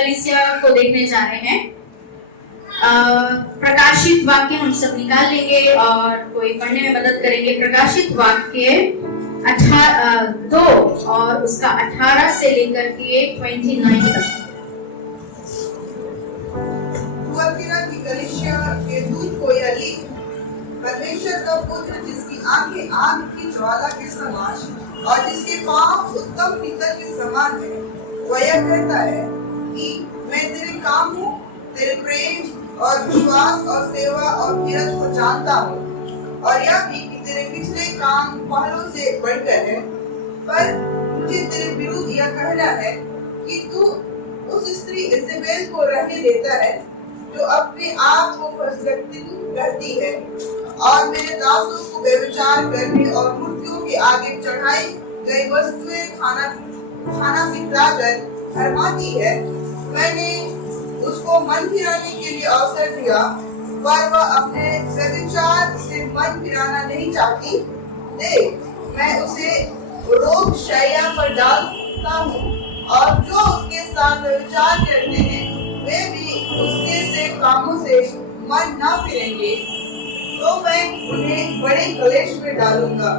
कलीसिया को देखने जा रहे हैं। प्रकाशित वाक्य हम सब निकाल लेंगे और कोई पढ़ने में मदद करेंगे। प्रकाशित वाक्य 2 और उसका 18 से लेकर के 29 तक। थुआतीरा की कलीसिया के दूत को यह लिख, परमेश्वर का पुत्र जिसकी आंखें आग की ज्वाला के समान और जिसके पांव उत्तम पीतल के समान है, वह यह कहता है कि मैं तेरे कामों, तेरे प्रेम और विश्वास और सेवा और धीरज को जानता हूँ, और यह भी कि तेरे पिछले काम पहलों से बढ़कर है। पर मुझे तेरे विरुद्ध यह कहना है कि तू उस स्त्री इजेबेल को रहने देता है जो अपने आप को प्रस्तुत करती है और मेरे दासों को व्यभिचार करने और मूर्तियों के आगे चढ़ाई गई वस्तुएं खाना सिखलाकर भरमाती है। मैंने उसको मन फिराने के लिए अवसर दिया, पर वह अपने व्यभिचार से मन फिराना नहीं चाहती। देख, मैं उसे रोग शैया पर डालता हूँ, और जो उसके साथ व्यभिचार करते हैं वे भी उसके से कामों से मन न फिरेंगे, तो मैं उन्हें बड़े क्लेश में डालूंगा।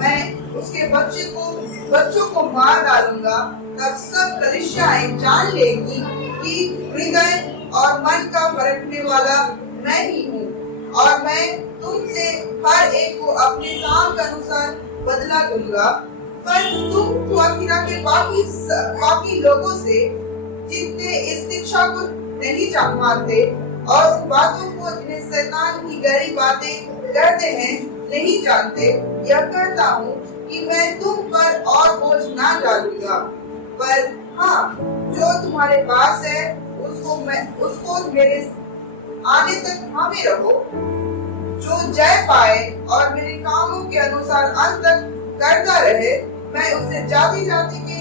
मैं उसके बच्चों को मार डालूंगा। तब सब कलीसियाएं जान लेंगी कि हृदय और मन का परखने वाला मैं ही हूँ, और मैं तुमसे हर एक को अपने काम के अनुसार बदला दूंगा। पर तुम थुआतीरा के बाकी लोगों से जितने इस शिक्षा को नहीं मानते और उन बातों को जिन्हें शैतान की गहरी बातें करते हैं नहीं जानते, यह कहता हूँ कि मैं तुम पर और बोझ ना डालूंगा। पर हाँ, जो तुम्हारे पास है उसको मेरे आने तक थामे रहो। जो जय पाए और मेरे कामों के अनुसार अंत तक करता रहे, मैं उसे जाति जाति के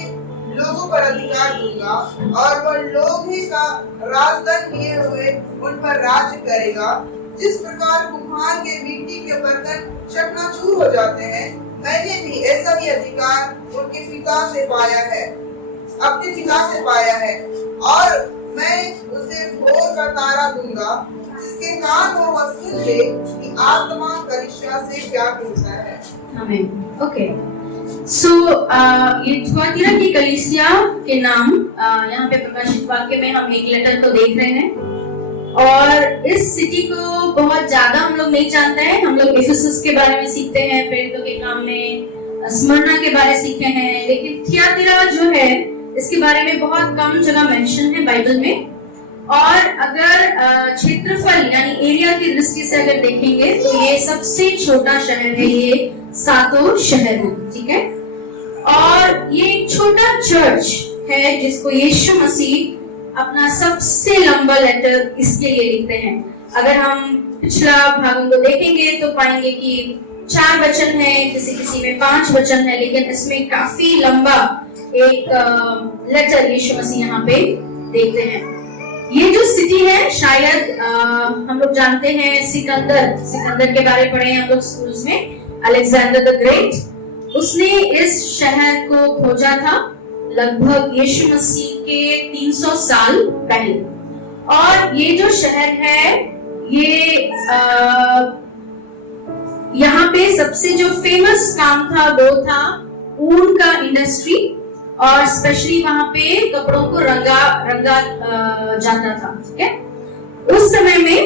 लोगों पर अधिकार दूंगा, और वह लोग ही का राजदंड लिए हुए उन पर राज्य करेगा। जिस प्रकार कुम्हार के मिट्टी के बर्तन चकनाचूर हो जाते हैं, मैंने भी ऐसा ही अधिकार उनके पिता से पाया है, अपने पिता से पाया है। और मैं उसे भोर का तारा दूंगा, जिसके कान हो वह सुन ले कि आत्मा कलीसिया से क्या कहता है। आमीन। ओके, सो ये थुआतीरा की कलीसिया के नाम यहाँ पे प्रकाशित वाक्य में हम एक लेटर को देख रहे हैं, और इस सिटी को बहुत ज्यादा हम लोग नहीं जानते हैं। हम लोग इफिसस के बारे में सीखते हैं, प्रेरितों के काम में स्मरणा के बारे में सीखे हैं, लेकिन थुआतीरा जो है इसके बारे में बहुत कम जगह मेंशन है बाइबल में। और अगर क्षेत्रफल यानी एरिया की दृष्टि से अगर देखेंगे तो ये सबसे छोटा शहर है, ये 7 शहर है, ठीक है। और ये एक छोटा चर्च है जिसको यीशु मसीह अपना सबसे लंबा लेटर इसके लिए लिखते हैं। अगर हम पिछला भागों को देखेंगे तो पाएंगे कि 4 वचन है, किसी में 5 वचन है, लेकिन इसमें काफी लंबा एक लेटर यीशु मसीह यहाँ पे देखते हैं। ये जो सिटी है, शायद हम लोग जानते हैं सिकंदर के बारे में पढ़े हैं हम लोग स्कूल्स में, अलेक्जेंडर द ग्रेट। उसने इस शहर को खोजा था लगभग यीशु मसीह के 300 साल पहले। और ये जो शहर है, ये यहाँ पे सबसे जो फेमस काम था वो था ऊन का इंडस्ट्री, और स्पेशली वहां पे कपड़ों को रंगा जाता था, ठीक है। उस समय में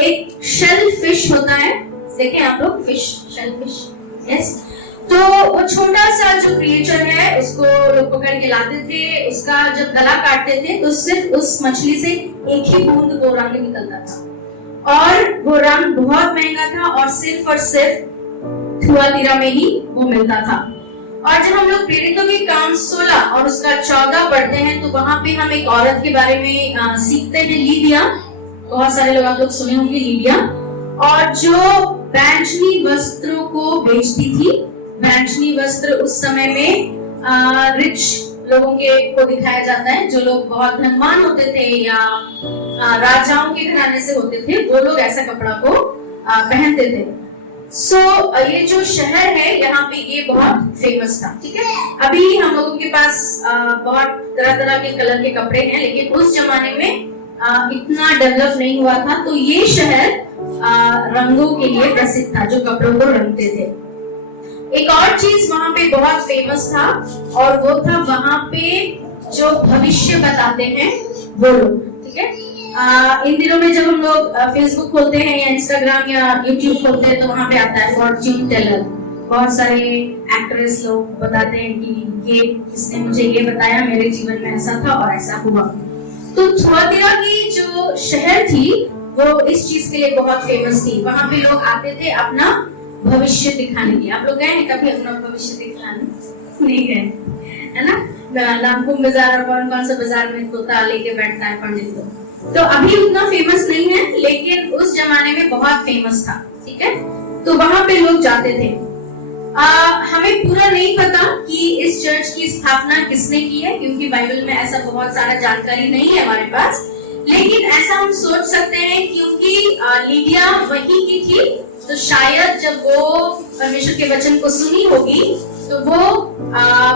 एक शेल फिश होता है, देखें आप लोग, शेल फिश, यस। तो वो छोटा सा जो क्रिएचर है उसको लोग पकड़ के लाते थे, उसका जब गला काटते थे तो सिर्फ उस मछली से एक ही बूंद वो रंग निकलता था, और वो रंग बहुत महंगा था, और सिर्फ थुआतीरा में ही वो मिलता था। और जब हम लोग प्रेरितों के काम 16 और उसका 14 पढ़ते हैं तो वहां पे हम एक औरत के बारे में सीखते हैं, लीडिया। बहुत सारे लोग आप लोग सुने होंगे लीडिया, और जो बैंजनी वस्त्रों को बेचती थी। बैंजनी वस्त्र उस समय में रिच लोगों को दिखाया जाता है, जो लोग बहुत धनवान होते थे या राजाओं के घराने से होते थे, वो लोग ऐसा कपड़ा को पहनते थे। सो ये जो शहर है यहाँ पे ये बहुत फेमस था, ठीक है। अभी हम लोगों के पास बहुत तरह तरह के कलर के कपड़े हैं, लेकिन उस जमाने में इतना डेवलप नहीं हुआ था। तो ये शहर रंगों के लिए प्रसिद्ध था, जो कपड़ों को रंगते थे। एक और चीज वहां पे बहुत फेमस था, और वो था वहां पे जो भविष्य बताते हैं वो लोग, ठीक है। इन दिनों में जब हम लोग फेसबुक खोलते हैं या इंस्टाग्राम या यूट्यूब खोलते हैं तो वहां पे आता है फॉर्च्यून टेलर। बहुत सारे एक्ट्रेस लोग बताते हैं कि ये इसने मुझे ये बताया, मेरे जीवन में ऐसा था और ऐसा हुआ। तो थुआतीरा की जो शहर थी वो इस चीज के लिए बहुत फेमस थी। वहां पे लोग आते थे अपना भविष्य दिखाने के लिए। आप लोग गए हैं कभी अपना भविष्य दिखाने? नहीं गए, है ना। लामकुम बाजार और कौन कौन सा बाजार में तोता लेके बैठता है पंडित लोग। तो अभी उतना फेमस नहीं है, लेकिन उस जमाने में बहुत फेमस था, ठीक है। तो वहां पे लोग जाते थे। हमें पूरा नहीं पता कि इस चर्च की स्थापना किसने की है, क्योंकि बाइबल में ऐसा बहुत सारा जानकारी नहीं है हमारे पास। लेकिन ऐसा हम सोच सकते हैं क्योंकि लीडिया वही की थी, तो शायद जब वो परमेश्वर के वचन को सुनी होगी तो वो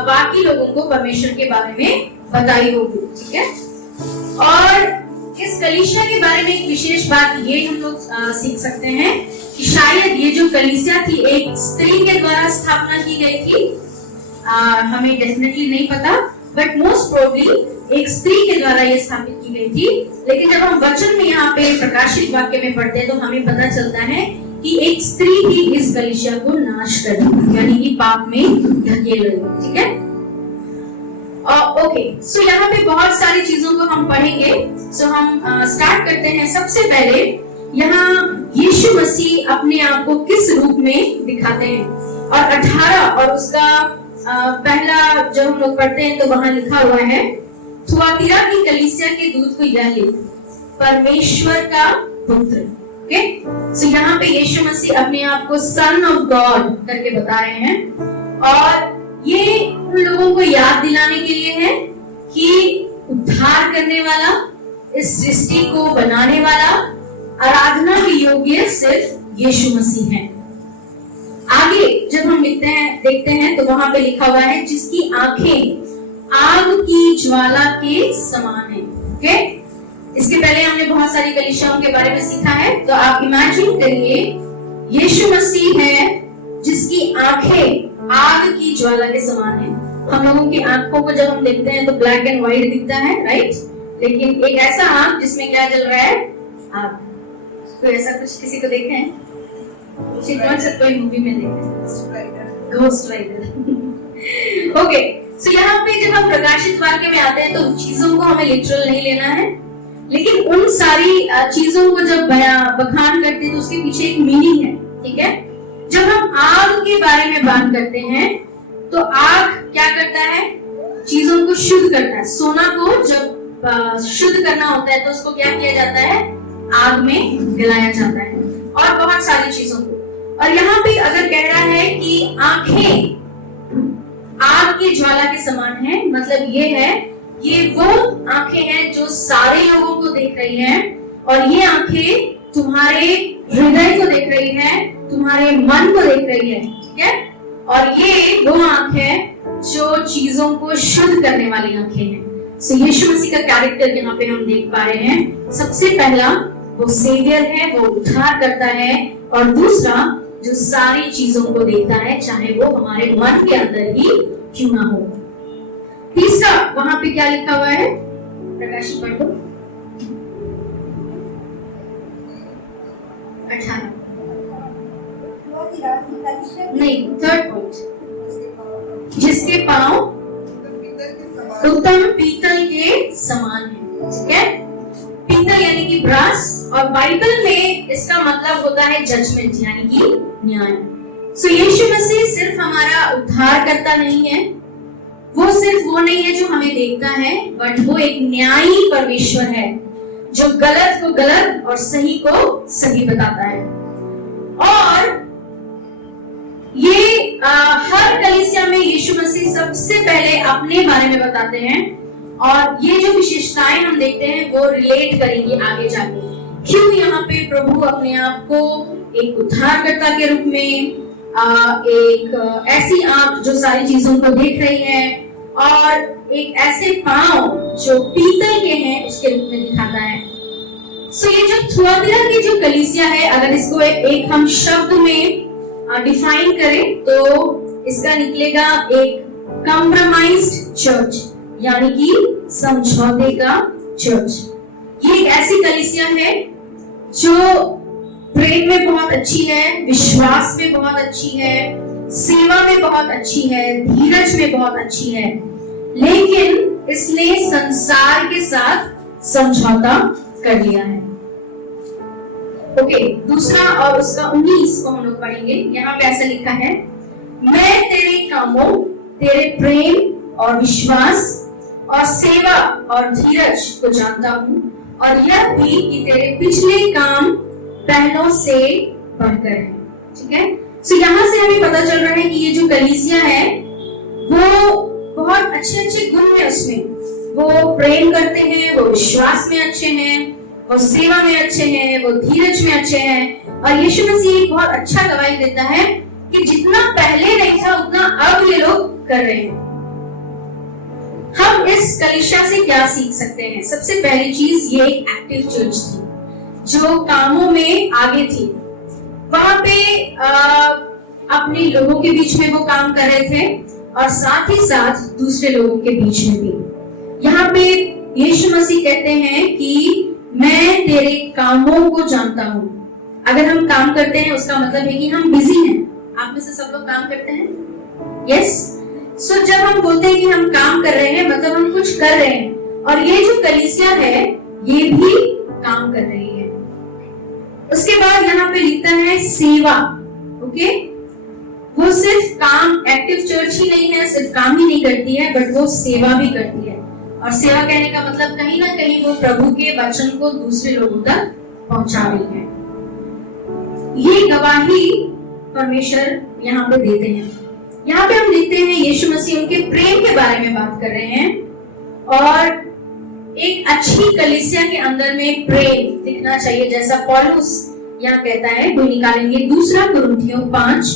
बाकी लोगों को परमेश्वर के बारे में बताई होगी, ठीक है। और इस कलीसिया के बारे में एक विशेष बात ये हम लोग सीख सकते हैं कि शायद ये जो कलीसिया थी एक स्त्री के द्वारा स्थापना की गई थी। हमें डेफिनेटली नहीं पता, बट मोस्ट प्रोबेबली एक स्त्री के द्वारा ये स्थापित की गई थी। लेकिन जब हम वचन में यहाँ पे प्रकाशित वाक्य में पढ़ते हैं तो हमें पता चलता है कि एक स्त्री ही इस कलीसिया को नाश कर दी, यानी कि पाप में धकेल रही, ठीक है। ओके, सो यहाँ पे बहुत सारी चीजों को हम पढ़ेंगे। सो हम स्टार्ट करते हैं। सबसे पहले यहाँ यीशु मसीह अपने आप को किस रूप में दिखाते हैं, और 18 और उसका पहला जो हम लोग पढ़ते हैं तो वहां लिखा हुआ है, थुआतीरा की कलीसिया के दूत को यह लिख, परमेश्वर का पुत्र। ओके, सो यहाँ पे यीशु मसीह अपने आप को सन ऑफ गॉड करके बता रहे हैं, और ये उन लोगों को याद दिलाने के लिए है कि उद्धार करने वाला, इस सृष्टि को बनाने वाला, आराधना के योग्य सिर्फ यीशु मसीह है। आगे जब हम देखते हैं तो वहां पे लिखा हुआ है, जिसकी आंखें आग की ज्वाला के समान है। ओके, इसके पहले हमने बहुत सारी कलीसियाओं के बारे में सीखा है। तो आप इमेजिन करिए, यीशु मसीह है जिसकी आंखें आग की ज्वाला के समान है। हम लोगों की आंखों को जब हम देखते हैं तो ब्लैक एंड व्हाइट दिखता है, राइट। लेकिन एक ऐसा आंख जिसमें क्या जल रहा है, आग। तो ऐसा कुछ किसी को देखे हैं? कौन सा कोई मूवी में देखे? Ghost rider. ओके, सो यहाँ पे जब हम प्रकाशित वाक्य में आते हैं तो चीजों को हमें लिटरल नहीं लेना है, लेकिन उन सारी चीजों को जब बखान करते हैं तो उसके पीछे एक मीनिंग है, ठीक है। जब हम आग के बारे में बात करते हैं तो आग क्या करता है? चीजों को शुद्ध करता है। सोना को जब शुद्ध करना होता है तो उसको क्या किया जाता है? आग में गलाया जाता है, और बहुत सारी चीजों को। और यहाँ पे अगर कह रहा है कि आंखें आग की ज्वाला के समान है, मतलब ये है, ये वो आंखें हैं जो सारे लोगों को देख रही हैं, और ये आंखें तुम्हारे हृदय को देख रही है, तुम्हारे मन को देख रही है, ठीक है। और ये वो आंख है जो चीजों को शुद्ध करने वाली आंखें हैं। सो यीशु मसीह का कैरेक्टर यहाँ पे हम देख पा रहे हैं। सबसे पहला वो सेवियर है, वो उद्धार करता है, और दूसरा जो सारी चीजों को देखता है, चाहे वो हमारे मन के अंदर ही क्यों ना हो। तीसरा वहां पे क्या लिखा हुआ है? प्रकाशित पढ़ लो 18 नहीं, थर्ड पॉइंट, जिसके पांव उत्तम पीतल के समान है, ठीक है। पीतल यानी कि ब्रास, और बाइबल में इसका मतलब होता है जजमेंट, यानी कि न्याय। सो यीशु मसीह सिर्फ हमारा उद्धार करता नहीं है, वो सिर्फ वो नहीं है जो हमें देखता है, बट वो एक न्यायी परमेश्वर है जो गलत को गलत और सही को सही बताता है। और ये हर कलीसिया में यीशु मसीह सबसे पहले अपने बारे में बताते हैं, और ये जो विशेषताएं हम देखते हैं वो रिलेट करेंगी आगे जाके। क्यों यहाँ पे प्रभु अपने आप को एक उद्धारकर्ता के रूप में, एक ऐसी आंख जो सारी चीजों को देख रही है और एक ऐसे पांव जो पीतल के हैं उसके रूप में दिखाता है। सो ये जो थुआतिरा की जो कलीसिया है, अगर इसको एक हम शब्द में डिफाइन करें तो इसका निकलेगा एक कॉम्प्रोमाइज्ड चर्च, यानी कि समझौते का चर्च। ये एक ऐसी कलीसिया है जो प्रेम में बहुत अच्छी है, विश्वास में बहुत अच्छी है, सेवा में बहुत अच्छी है, धीरज में बहुत अच्छी है, लेकिन इसने संसार के साथ समझौता कर लिया है। ओके, दूसरा और उसका 19 को हम लोग पढ़ेंगे। यहाँ पे ऐसा लिखा है, मैं तेरे कामों, तेरे प्रेम और विश्वास और सेवा और धीरज को जानता हूँ, और यह भी कि तेरे पिछले काम पहलों से बढ़कर है। ठीक है, सो यहाँ से हमें पता चल रहा है कि ये जो कलीसिया है वो बहुत अच्छे अच्छे गुण है उसमें। वो प्रेम करते हैं, वो विश्वास में अच्छे हैं, वो सेवा में अच्छे हैं, वो धीरज में अच्छे हैं। और यीशु मसीह एक बहुत अच्छा गवाही देता है कि जितना पहले नहीं था उतना अब ये लोग कर रहे हैं। हम इस कलीसिया से क्या सीख सकते हैं? सबसे पहली चीज, ये एक एक्टिव चर्च थी जो कामों में आगे थी। वहां पे अपने लोगों के बीच में वो काम कर रहे थे और साथ ही साथ दूसरे लोगों के बीच में भी। यहाँ पे यीशु मसीह कहते हैं कि मैं तेरे कामों को जानता हूँ। अगर हम काम करते हैं उसका मतलब है कि हम बिजी हैं। आप में से सब लोग काम करते हैं? यस। सो जब हम बोलते हैं कि हम काम कर रहे हैं मतलब हम कुछ कर रहे हैं, और ये जो कलीसिया है ये भी काम कर रही है। उसके बाद यहाँ पे लिखता है सेवा। ओके, वो सिर्फ काम, एक्टिव चर्च ही नहीं है, सिर्फ काम ही नहीं करती है, बट वो सेवा भी करती है। और सेवा कहने का मतलब कहीं ना कहीं वो प्रभु के वचन को दूसरे लोगों तक पहुंचा रही है। ये गवाही परमेश्वर यहाँ पे देते हैं। यहाँ पे हम देखते हैं यीशु मसीह उनके प्रेम के बारे में बात कर रहे हैं, और एक अच्छी कलीसिया के अंदर में प्रेम दिखना चाहिए, जैसा पौलुस यहाँ कहता है। वो निकालेंगे 2 कुरिन्थियों 5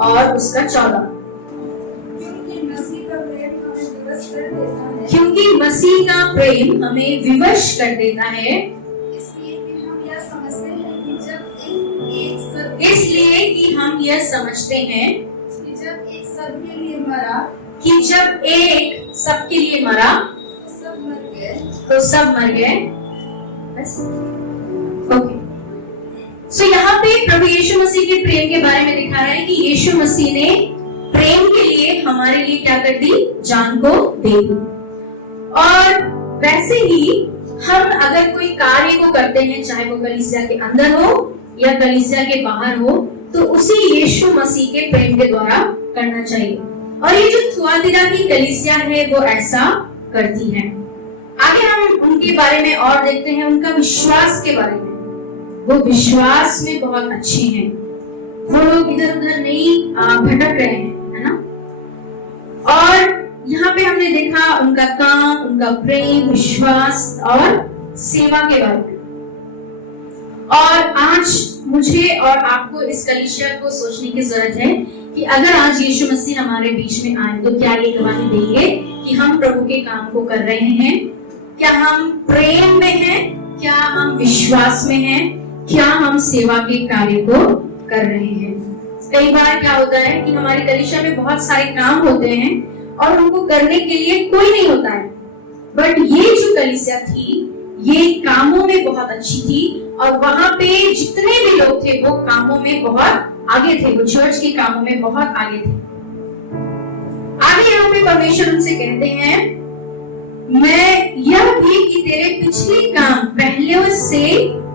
और उसका 14। क्योंकि मसीह का प्रेम हमें विवश कर देता है, इसलिए कि हम यह समझते हैं कि सबके लिए मरा, कि जब एक सबके लिए मरा तो सब मर गए। बस। ओके, सो यहाँ पे प्रभु यीशु मसीह के प्रेम के बारे में दिखा रहा है कि यीशु मसीह ने प्रेम के लिए हमारे लिए क्या कर दी? जान को दे दी। और वैसे ही हम अगर कोई कार्य को करते हैं, चाहे वो कलीसिया के अंदर हो या कलीसिया के बाहर हो, तो उसी यीशु मसीह के प्रेम के द्वारा करना चाहिए। और ये जो थुआतिरा की कलीसिया है वो ऐसा करती है। आगे हम उनके बारे में और देखते हैं, उनका विश्वास के बारे में। वो विश्वास में बहुत अच्छे हैं, वो लोग इधर उधर नहीं भटक रहे हैं, है ना। और यहाँ पे हमने देखा उनका काम, उनका प्रेम, विश्वास और सेवा के बारे में। और आज मुझे और आपको इस कलीसिया को सोचने की जरूरत है कि अगर आज यीशु मसीह हमारे बीच में आए तो क्या ये गवाही देंगे कि हम प्रभु के काम को कर रहे हैं? क्या हम प्रेम में हैं? क्या हम विश्वास में हैं? क्या हम सेवा के कार्य को कर रहे हैं? कई बार क्या होता है कि हमारी कलीसिया में बहुत सारे काम होते हैं और उनको करने के लिए कोई नहीं होता है, बट ये जो कलीसिया थी ये कामों में बहुत अच्छी थी, और वहां पे जितने भी लोग थे वो कामों में बहुत आगे थे, वो चर्च के कामों में बहुत आगे थे। आगे यहाँ पे परमेश्वर उनसे कहते हैं, मैं यह भी कि तेरे पिछले काम पहले से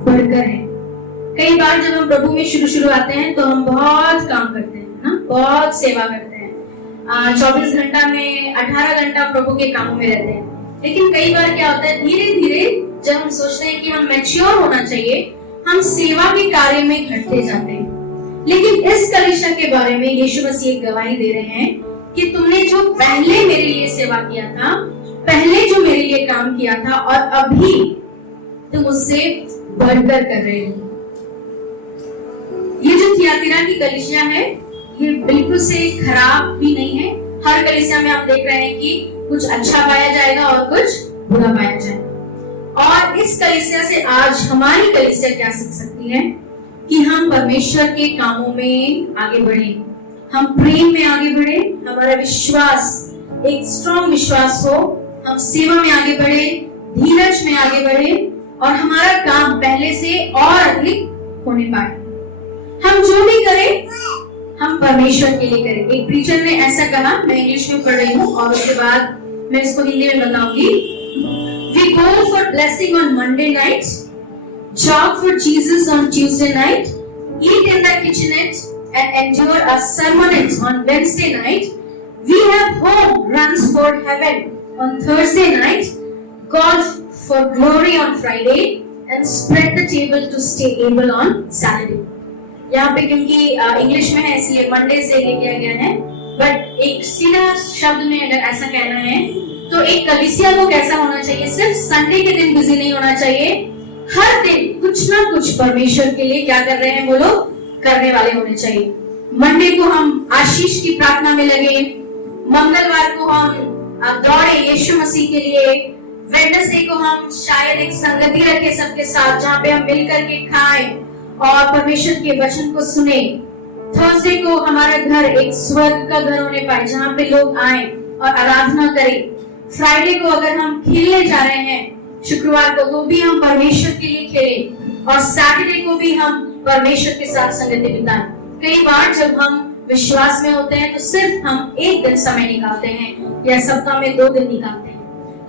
बढ़कर है। कई बार जब हम प्रभु में शुरू आते हैं तो हम बहुत काम करते हैं ना, बहुत सेवा करते हैं, 24 घंटा में 18 घंटा प्रभु के कामों में रहते हैं। लेकिन कई बार क्या होता है, धीरे धीरे जब हम सोचते हैं कि हम मैच्योर होना चाहिए, हम सेवा के कार्य में घटते जाते हैं। लेकिन इस कलीसिया के बारे में यीशु मसीह एक गवाही दे रहे हैं कि तुमने जो पहले मेरे लिए सेवा किया था, पहले जो मेरे लिए काम किया था, और अभी तुम उससे बढ़कर कर रहे हो। ये जो थियातिरा की कलीसिया है ये बिल्कुल से खराब भी नहीं है। हर कलीसिया में आप देख रहे हैं कि कुछ अच्छा पाया जाएगा और कुछ बुरा पाया जाएगा। और इस कलीसिया से आज हमारी कलीसिया क्या सीख सकती है कि हम परमेश्वर के कामों में आगे बढ़े, हम प्रेम में आगे बढ़े, हमारा विश्वास एक स्ट्रॉन्ग विश्वास हो, हम सेवा में आगे बढ़े, धीरज में आगे बढ़े और हमारा काम पहले से और अधिक होने पाए। हम जो भी करें हम परमेश्वर के लिए करें। एक प्रीचर ने ऐसा कहा, मैं इंग्लिश में पढ़ रही हूँ और उसके बाद मैं इसको हिंदी में बताऊंगी। We go for blessing on Monday night, jog for Jesus on Tuesday night, eat in the kitchenette and endure a sermonette on Wednesday night. We have home runs for heaven on Thursday night, golf for glory on Friday and spread the table to stay able on Saturday. यहाँ पे क्योंकि English में है इसलिए Monday से ले किया गया है, बट एक सीधा शब्द में अगर ऐसा कहना है तो एक कलीसिया को कैसा होना चाहिए, सिर्फ संडे के दिन बिजी नहीं होना चाहिए, हर दिन कुछ ना कुछ परमेश्वर के लिए क्या कर रहे हैं वो लोग करने वाले होने चाहिए। मंडे को हम आशीष की प्रार्थना में लगे, मंगलवार को हम दौड़े यीशु मसीह के लिए, वेडनेसडे को हम शायद एक संगति रखे सबके साथ जहाँ पे हम मिलकर के खाएं और परमेश्वर के वचन को सुने। थर्सडे को हमारा घर एक स्वर्ग का घर होने पाए जहाँ पे लोग आए और आराधना करें। फ्राइडे को अगर हम खेलने जा रहे हैं शुक्रवार को तो भी हम परमेश्वर के लिए खेलें और सैटरडे को भी हम परमेश्वर के साथ संगति बिताएं। कई बार जब हम विश्वास में होते हैं तो सिर्फ हम एक दिन समय निकालते हैं या सप्ताह में 2 दिन निकालते हैं,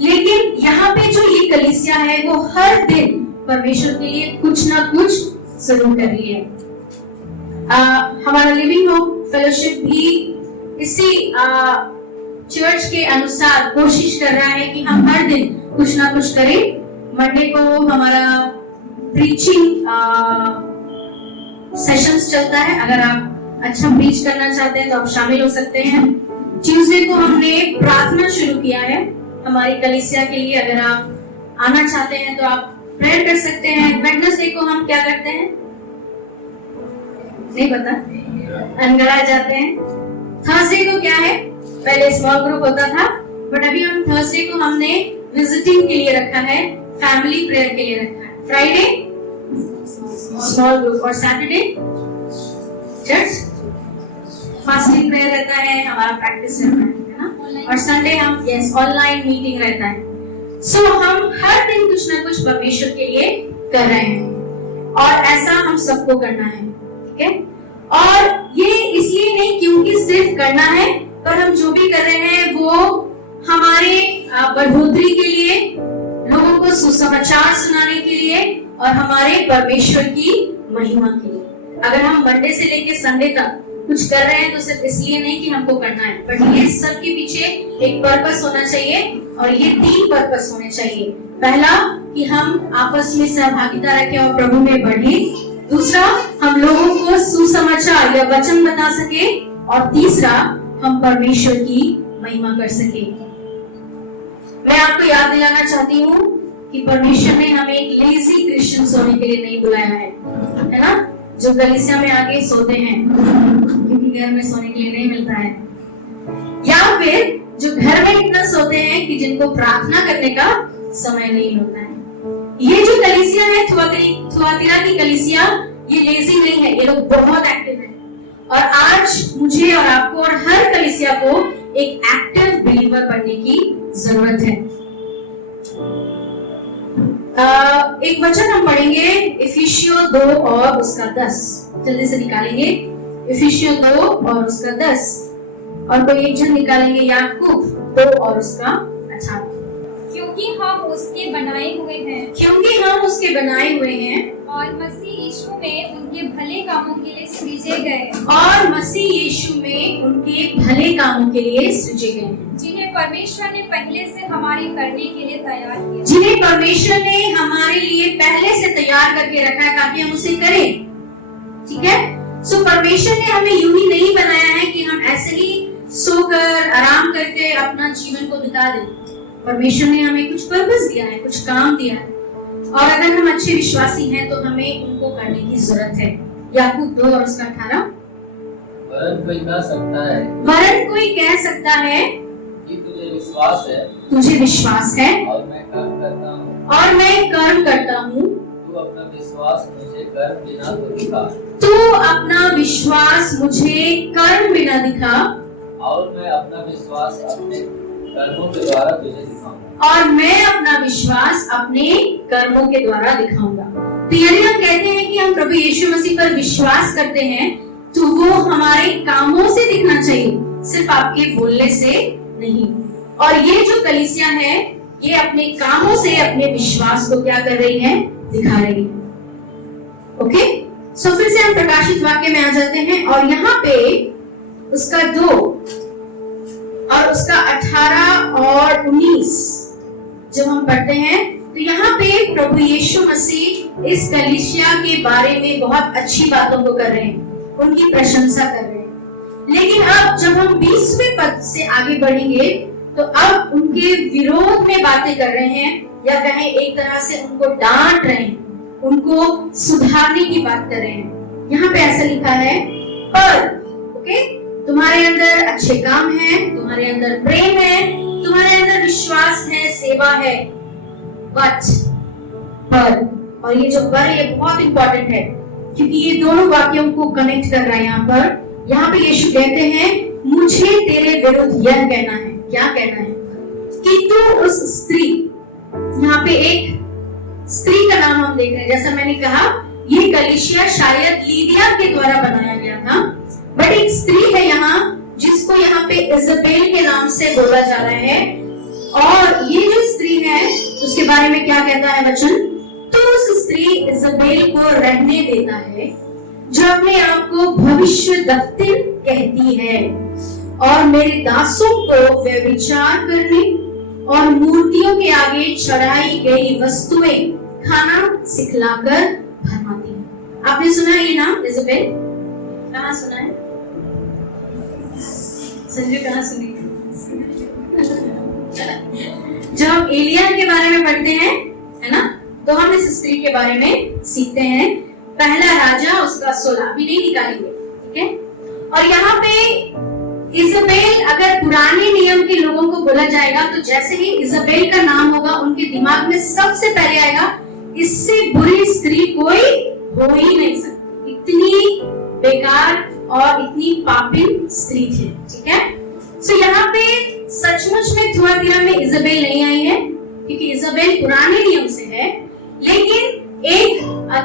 लेकिन यहाँ पे जो ये कलीसिया है वो हर दिन परमेश्वर के लिए कुछ ना कुछ जरूर कर रही है। हमारा लिविंग होप फेलोशिप भी इसी चर्च के अनुसार कोशिश कर रहा है कि हम हर दिन कुछ ना कुछ करें। मंडे को हमारा प्रीचिंग सेशंस चलता है, अगर आप अच्छा प्रीच करना चाहते हैं तो आप शामिल हो सकते हैं। ट्यूसडे को हमने प्रार्थना शुरू किया है हमारी कलीसिया के लिए, अगर आप आना चाहते हैं तो आप प्रेयर कर सकते हैं। वेडनेसडे को हम क्या करते हैं नहीं पता, अनगड़ा जाते हैं। थर्सडे को क्या है, पहले स्मॉल ग्रुप होता था बट अभी हम थर्सडे को हमने विजिटिंग के लिए रखा है, फैमिली प्रेयर के लिए रखा है। फ्राइडे स्मॉल ग्रुप और सैटरडे चर्च फास्टिंग प्रेयर रहता है, हमारा प्रैक्टिस रहता है ना, और संडे हम यस ऑनलाइन मीटिंग रहता है। सो हम हर दिन कुछ ना कुछ परमेश्वर के लिए कर रहे हैं और ऐसा हम सबको करना है, ठीक है। और ये इसलिए नहीं क्योंकि सिर्फ करना है, पर हम जो भी कर रहे हैं वो हमारे बढ़ोतरी के लिए, लोगों को सुसमाचार सुनाने के लिए और हमारे परमेश्वर की महिमा के लिए। अगर हम मंडे से लेके संडे तक कुछ कर रहे हैं तो सिर्फ इसलिए नहीं कि हमको करना है, बट ये सब के पीछे एक पर्पस होना चाहिए और ये 3 पर्पस होने चाहिए। पहला कि हम आपस में सहभागिता रखें और प्रभु में बढ़े, दूसरा हम लोगों को सुसमाचार या वचन बता सके, और तीसरा हम परमेश्वर की महिमा कर सके। मैं आपको याद दिलाना चाहती हूँ कि परमेश्वर ने हमें एक लेजी क्रिश्चियंस होने के लिए नहीं बुलाया है ना, जो कलीसिया में आके सोते हैं क्योंकि घर में सोने के लिए नहीं मिलता है, या फिर जो घर में इतना सोते हैं कि जिनको प्रार्थना करने का समय नहीं होता है। ये जो कलीसिया है थुआतिरा की कलीसिया, ये लेजी नहीं है, ये लोग बहुत एक्टिव है। और आज मुझे और आपको और हर कलीसिया को एक एक्टिव बिलीवर बनने की जरूरत है। एक वचन हम पढ़ेंगे इफिसियों 2 और उसका 10, जल्दी से निकालेंगे। इफिसियों 2 और उसका 10, और कोई एक जन निकालेंगे याकूब 2 और उसका 18। क्योंकि हम उसके बनाए हुए हैं, क्योंकि हम उसके बनाए हुए हैं और मसीह यीशु में उनके भले कामों के लिए सृजे गए, और मसीह यीशु में उनके भले कामों के लिए सृजे गए हैं, जिन्हें परमेश्वर ने पहले से हमारे करने के लिए तैयार किया, जिन्हें परमेश्वर ने हमारे लिए पहले से तैयार करके रखा है ताकि हम उसे करें, ठीक है। सो परमेश्वर ने हमें यूं ही नहीं बनाया है कि हम ऐसे ही सोकर आराम करके अपना जीवन को बिता दें। परमेश्वर ने हमें कुछ पर्पस दिया है, कुछ काम दिया है, और अगर हम अच्छे विश्वासी हैं तो हमें उनको करने की जरूरत है। याकूब 2 और उसका 18। वरन कोई कह सकता है वरन कोई कह सकता है कि तुझे विश्वास है तुझे विश्वास है और मैं कर्म करता हूँ, और मैं कर्म करता हूँ, तू अपना विश्वास मुझे कर्म बिना तो दिखा, तू अपना विश्वास मुझे कर्म बिना दिखा, और मैं अपना विश्वास अपने कर्मों के द्वारा तुझे दिखाऊंगा। और मैं अपना विश्वास अपने कर्मों के द्वारा दिखाऊंगा। तो यदि हम कहते हैं कि हम प्रभु यीशु मसीह पर विश्वास करते हैं तो वो हमारे कामों से दिखना चाहिए, सिर्फ आपके बोलने से नहीं। और ये जो कलीसिया है ये अपने कामों से अपने विश्वास को क्या कर रही है, दिखा रही है। ओके, सो फिर से हम प्रकाशित वाक्य में आ जाते हैं और यहाँ पे उसका 2 और उसका 18 और 19 जब हम पढ़ते हैं तो यहाँ पे प्रभु यीशु मसीह इस कलीसिया के बारे में बहुत अच्छी बातों को कर रहे हैं, उनकी प्रशंसा कर रहे हैं। लेकिन अब जब हम 20वें पद से आगे बढ़ेंगे तो अब उनके विरोध में बातें कर रहे हैं, या कहें एक तरह से उनको डांट रहे हैं, उनको सुधारने की बात कर रहे हैं। यहाँ पे ऐसा लिखा है, पर ओके, तुम्हारे अंदर अच्छे काम हैं, तुम्हारे अंदर प्रेम है, तुम्हारे अंदर विश्वास है, सेवा है, बट पर, और ये जो पर ये बहुत इंपॉर्टेंट है क्योंकि ये दोनों वाक्यों को कनेक्ट कर रहा है। यहाँ पे यीशु कहते हैं मुझे तेरे विरुद्ध यह कहना है। क्या कहना है? कि तू उस स्त्री, यहाँ पे एक स्त्री का नाम हम देख रहे हैं, जैसा मैंने कहा ये कलीसिया शायद लीदिया के द्वारा बनाया गया था, बट एक स्त्री है यहाँ जिसको यहाँ पे इजाबेल के नाम से बोला जा रहा है। और ये जो स्त्री है उसके बारे में क्या कहता है वचन? तो उस स्त्री इजाबेल को रहने देता है जो अपने आप को भविष्य दफ्तर कहती है और मेरे दासों को व्यभिचार करने और मूर्तियों के आगे चढ़ाई गई वस्तुएं खाना सिखलाकर भरमाती है। आपने सुना है ये नाम इजाबेल? कहाँ सुना है? संजय कहाँ सुनी? जब हम एलिया के बारे में पढ़ते हैं, है ना, तो हम इस स्त्री के बारे में सीखते हैं। पहला राजा उसका 16 भी नहीं निकालेंगे, ठीक है। और यहाँ पे इजाबेल अगर पुराने नियम के लोगों को बोला जाएगा तो जैसे ही इजाबेल का नाम होगा उनके दिमाग में सबसे पहले आएगा इससे बुरी स्त्री कोई हो ही नहीं सकती, इतनी बेकार और इतनी पापिन स्त्री थी, ठीक है। सो यहाँ पे सचमुच में थुआतीरा में इजाबेल नहीं आई है क्योंकि इजाबेल पुराने नियम से है, लेकिन एक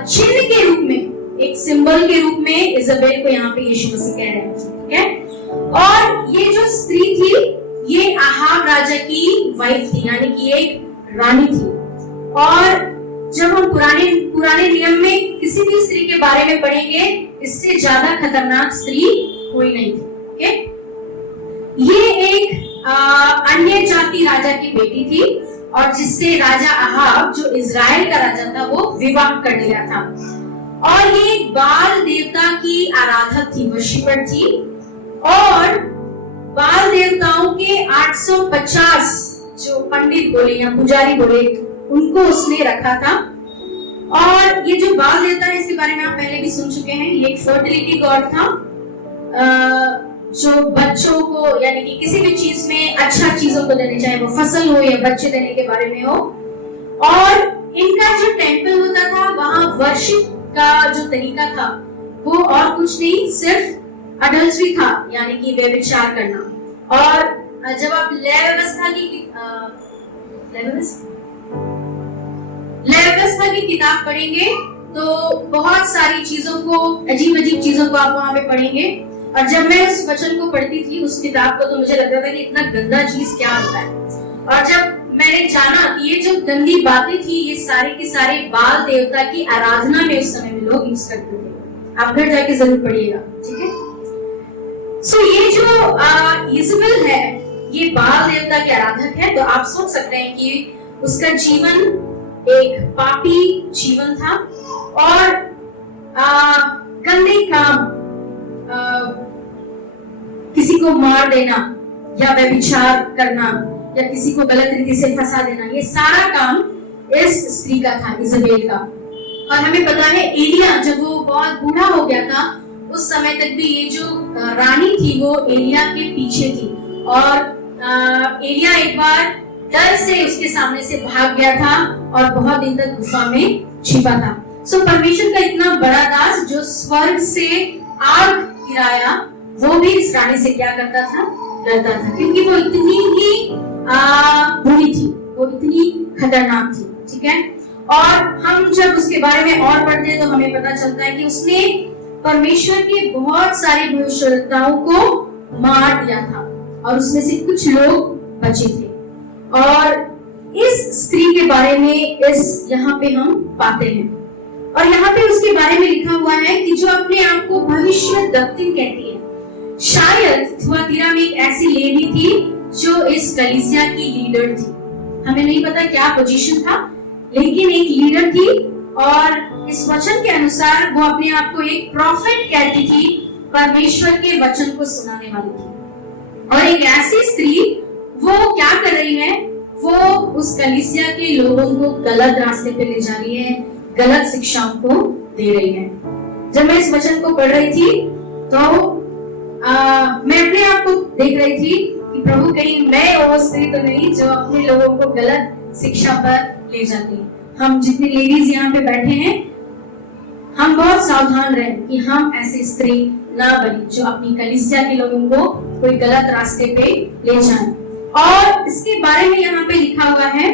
चिन्ह के रूप में, एक सिंबल के रूप में इजाबेल को यहाँ पे यीशु मसीह कह रहे हैं, ठीक है। और ये जो स्त्री थी ये आहाब राजा की वाइफ थी, यानी कि एक रानी थी। और जब हम पुराने नियम में किसी भी स्त्री के बारे में पढ़ेंगे इससे ज्यादा खतरनाक स्त्री कोई नहीं थी, ओके। ये एक अन्य जाति राजा की बेटी थी और जिससे राजा आहाब जो इजराइल का राजा था वो विवाह कर लिया था। और ये बाल देवता की आराधक थी, वर्शिपर थी। और बाल देवताओं के 850 जो पंडित बोले या पुजारी बोले उनको उसने रखा था। और ये जो बाल देवता है इसके बारे में आप पहले भी सुन चुके हैं, ये एक फर्टिलिटी गॉड था जो बच्चों को, यानी कि किसी भी चीज में अच्छा चीजों को देने, चाहे वो फसल हो या बच्चे देने के बारे में हो। और इनका जो टेंपल होता था वहां वर्शिप का जो तरीका था वो और कुछ नहीं, सिर्फ अडल्ट्री था, यानी कि व्यभिचार करना। और जब आप लय व्यवस्था की किताब पढ़ेंगे तो बहुत सारी चीजों को, अजीब अजीब चीजों को आप वहां पे पढ़ेंगे। और जब मैं उस वचन को पढ़ती थी उस किताब को तो मुझे लगता था कि इतना गंदा चीज क्या होता है। और जब मैंने जाना कि ये जो गंदी बातें थी ये सारी की सारी बाल देवता की आराधना में उस समय में लोग यूज करते थे। आप घर जाके जरूर पढ़िएगा, ठीक है। सो ये जो इजाबेल है ये बाल देवता की आराधक है। तो आप सोच सकते हैं कि उसका जीवन एक पापी जीवन था और गंदे काम, किसी को मार देना या व्यभिचार करना या किसी को गलत रीति से फंसा देना, ये सारा काम इस स्त्री का था, इजबेल का। और हमें पता है एलिया जब वो बहुत बूढ़ा हो गया था, उस समय तक भी ये जो रानी थी वो एलिया के पीछे थी। और एलिया एक बार डर से उसके सामने से भाग गया था और बहुत दिन तक गुफा में छिपा था। सो परमेश्वर का इतना बड़ा दास जो स्वर्ग से आग गिराया, वो भी इस रानी से क्या करता था? डरता था, क्योंकि वो इतनी ही बुरी थी, वो इतनी खतरनाक थी। ठीक है, और हम जब उसके बारे में और पढ़ते हैं तो हमें पता चलता है कि उसने परमेश्वर के बहुत सारे भविष्यवक्ताओं को मार दिया था और उसमें से कुछ लोग बचे थे। और इस स्त्री के बारे में इस यहाँ पे हम पाते हैं, और यहाँ पे उसके बारे में लिखा हुआ है कि जो अपने आप को भविष्यद्वक्तिन कहती है। शायद थुआतीरा में एक ऐसी लेडी थी जो इस कलीसिया की लीडर थी। हमें नहीं पता क्या पोजीशन था, लेकिन एक लीडर थी, और इस वचन के अनुसार वो अपने आप को एक प्रॉफिट कहती थी, परमेश्वर के वचन को सुनाने वाली थी। और एक ऐसी स्त्री वो क्या कर रही है? वो उस कलीसिया के लोगों को गलत रास्ते पे ले जा रही है, गलत शिक्षाओं को दे रही है। जब मैं इस वचन को पढ़ रही थी तो मैं अपने आप को देख रही थी कि प्रभु कहीं मैं वो स्त्री तो नहीं जो अपने लोगों को गलत शिक्षा पर ले जाती है। हम जितने लेडीज यहाँ पे बैठे हैं, हम बहुत सावधान रहे कि हम ऐसी स्त्री ना बने जो अपनी कलीसिया के लोगों को कोई गलत रास्ते पे ले जाए। और इसके बारे में यहाँ पे लिखा हुआ है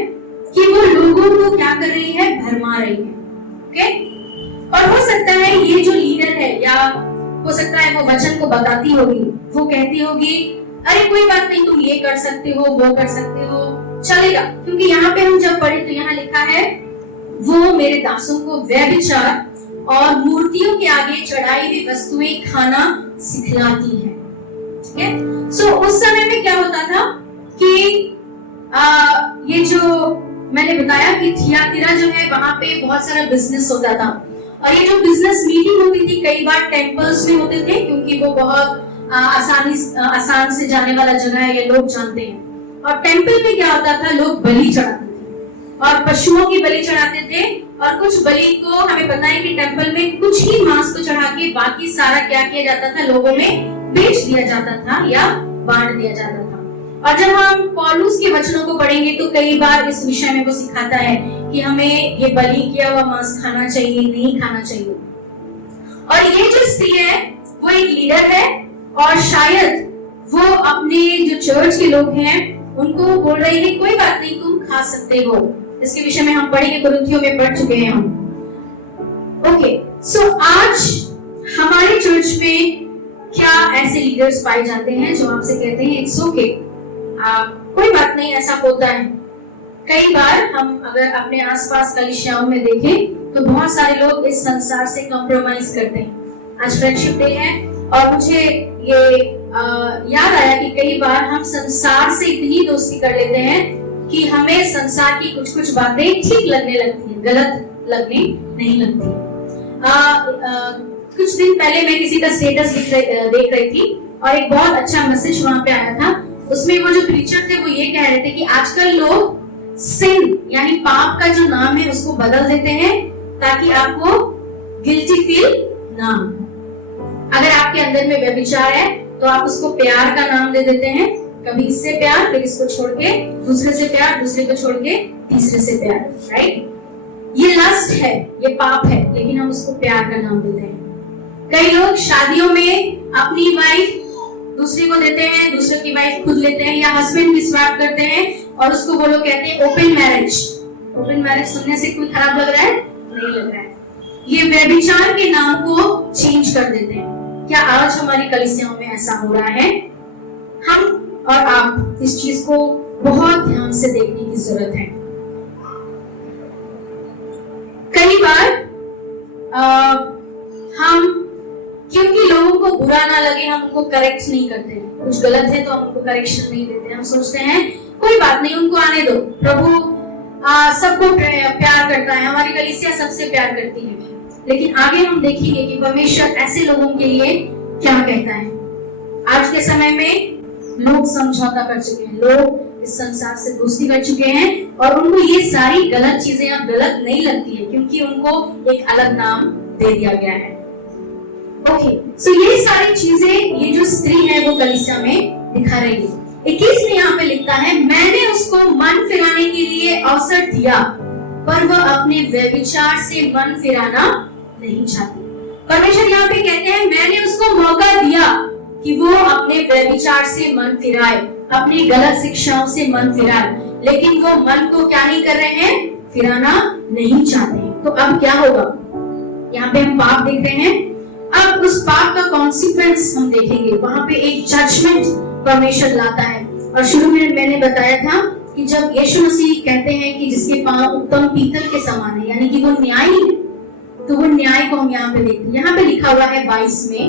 कि वो लोगों को क्या कर रही है? भरमा रही है। ओके, और हो सकता है ये जो लीडर है, या हो सकता है वो वचन को बताती होगी, वो कहती होगी अरे कोई बात नहीं, तुम ये कर सकते हो, वो कर सकते हो, चलेगा। क्योंकि यहाँ पे हम जब पढ़े तो यहाँ लिखा है वो मेरे दासों को व्यभिचार और मूर्तियों के आगे चढ़ाई हुई वस्तुएं खाना सिखलाती है। ठीक है, सो उस समय में क्या होता था कि ये जो मैंने बताया कि थियातिरा जो है वहां पे बहुत सारा बिजनेस होता था, और ये जो बिजनेस मीटिंग होती थी कई बार टेम्पल्स में होते थे, क्योंकि वो बहुत आसान से जाने वाला जगह है, ये लोग जानते हैं। और टेम्पल में क्या होता था? लोग बलि चढ़ाते थे और पशुओं की बलि चढ़ाते थे, और कुछ बलि को हमें पता है कि टेम्पल में कुछ ही मांस को चढ़ा के बाकी सारा क्या किया जाता था? लोगों में बेच दिया जाता था या बांट दिया जाता था। और जब हम पौलुस के वचनों को पढ़ेंगे तो कई बार इस विषय में वो सिखाता है कि हमें ये बलि किया हुआ मांस खाना चाहिए, नहीं खाना चाहिए। और ये जो स्त्री है वो एक लीडर है, और शायद वो अपने जो चर्च के लोग हैं उनको बोल रही है कोई बात नहीं, तुम खा सकते हो। इसके विषय में हम पढ़ेंगे, कुरिन्थियों में पढ़ चुके हैं हम। ओके, सो आज हमारे चर्च में क्या ऐसे लीडर्स पाए जाते हैं जो आपसे कहते हैं इट्स ओके, कोई बात नहीं, ऐसा होता है। कई बार हम अगर अपने आसपास कलीसियाओं में देखें तो बहुत सारे लोग इस संसार से कॉम्प्रोमाइज करते हैं। आज फ्रेंडशिप डे है और मुझे ये याद आया कि कई बार हम संसार से इतनी दोस्ती कर लेते हैं कि हमें संसार की कुछ कुछ बातें ठीक लगने लगती हैं, गलत लगने नहीं लगती। कुछ दिन पहले मैं किसी का स्टेटस देख रही थी और एक बहुत अच्छा मैसेज वहां पे आया था। उसमें वो जो प्रीचर थे वो ये कह रहे थे कि आजकल लोग सिन यानी पाप का जो नाम है उसको बदल देते हैं ताकि आपको गिल्टी फील ना हो। अगर आपके अंदर में व्यभिचार है तो आप उसको प्यार का नाम दे देते हैं, कभी इससे प्यार, फिर इसको छोड़ के दूसरे से प्यार, दूसरे को छोड़ के तीसरे से प्यार, राइट? ये लस्ट है, ये पाप है, लेकिन हम उसको प्यार का नाम देते हैं। कई लोग शादियों में अपनी वाइफ दूसरे को देते हैं, दूसरे की वाइफ खुद लेते हैं, या हस्बैंड की स्वैप करते हैं और उसको वो लोग कहते हैं ओपन मैरिज। ओपन मैरिज सुनने से कोई खराब लग रहा है? नहीं लग रहा है। ये व्यभिचार के नाम को चेंज कर देते हैं। क्या आज हमारी कलीसियाओं में ऐसा हो रहा है? हम और आप इस चीज को बहुत ध्यान से देखने की जरूरत है। कई बार हम क्योंकि लोगों को बुरा ना लगे हम उनको करेक्ट नहीं करते हैं। कुछ गलत है तो हम उनको करेक्शन नहीं देते। हम सोचते हैं कोई बात नहीं, उनको आने दो, प्रभु सबको प्यार करता है, हमारी कलीसिया सबसे प्यार करती है। लेकिन आगे हम देखेंगे कि परमेश्वर ऐसे लोगों के लिए क्या कहता है। आज के समय में लोग समझौता कर चुके हैं, लोग इस संसार से दोस्ती कर चुके हैं और उनको ये सारी गलत चीजें अब गलत नहीं लगती है, क्योंकि उनको एक अलग नाम दे दिया गया है। ओके, सो ये सारी चीजें ये जो स्त्री है वो कलीसिया में दिखा रही है। 21 में यहाँ पे लिखता है, मैंने उसको मन फिराने के लिए अवसर दिया, पर वह अपने व्यभिचार से मन फिराना नहीं चाहती। परमेश्वर यहाँ पे कहते हैं, मैंने उसको मौका दिया कि वो अपने व्यभिचार से मन फिराए, अपनी गलत शिक्षाओं से मन फिराए, लेकिन वो मन को क्या नहीं कर रहे हैं, फिराना नहीं चाहते। तो अब क्या होगा? यहाँ पे हम पाप देख रहे हैं। अब उस पाप का कॉन्सिक्वेंस हम देखेंगे। वहां पे एक जजमेंट परमेश्वर लाता है। और शुरू में मैंने बताया था कि जब यीशु मसीह कहते हैं कि जिसके पांव उत्तम पीतल के समान है, यानी कि वो न्यायी है, तो वो न्याय को हम यहाँ पे देखते हैं। यहाँ पे लिखा हुआ है 22 में,